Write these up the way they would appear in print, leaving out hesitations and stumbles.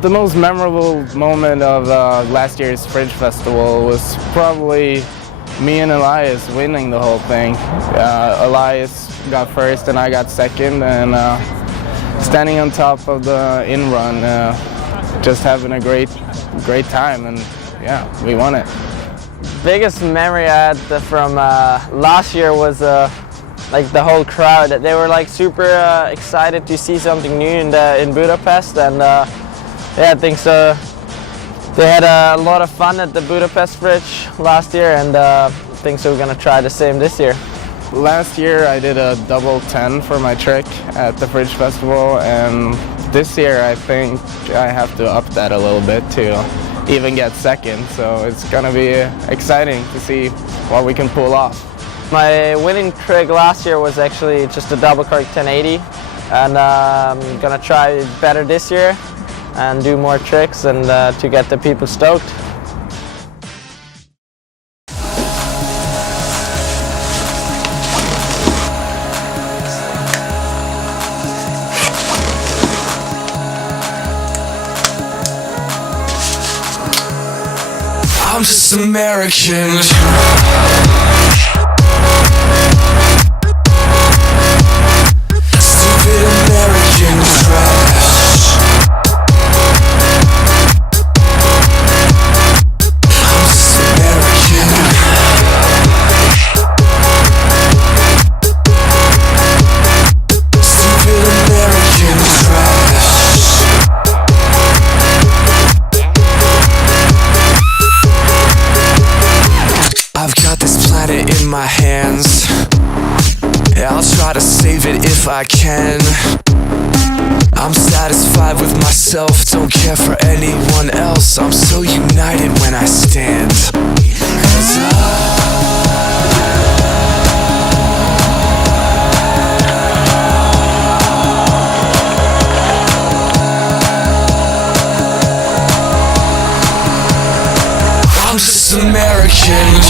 The most memorable moment of last year's Fridge Festival was probably me and Elias winning the whole thing. Elias got first and I got second, and standing on top of the in-run, just having a great time, and yeah, we won it. Biggest memory I had from last year was like the whole crowd. They were like super excited to see something new in Budapest, and yeah, I think so. They had a lot of fun at the Budapest Fridge last year, and I think so we're gonna try the same this year. Last year I did a double 10 for my trick at the Fridge Festival, and this year I think I have to up that a little bit to even get second, so it's gonna be exciting to see what we can pull off. My winning trick last year was actually just a double cork 1080, and I'm gonna try better this year and do more tricks and to get the people stoked. I'm just American. Stupid American trash. I'm just American. Stupid American trash. I've got this planet in my hands. Yeah, I'll try to save it if I can. I'm satisfied with myself, don't care for anyone else. I'm so united when I stand. 'Cause I'm just American.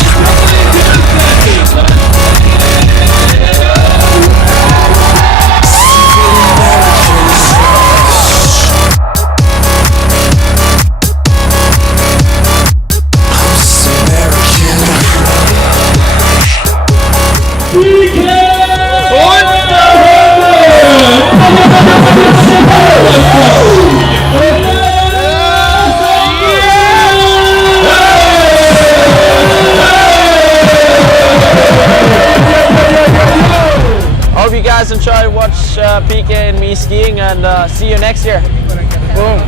PK Hope you guys enjoy watch PK and me skiing, and see you next year. Boom.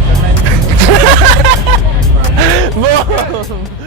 Boom.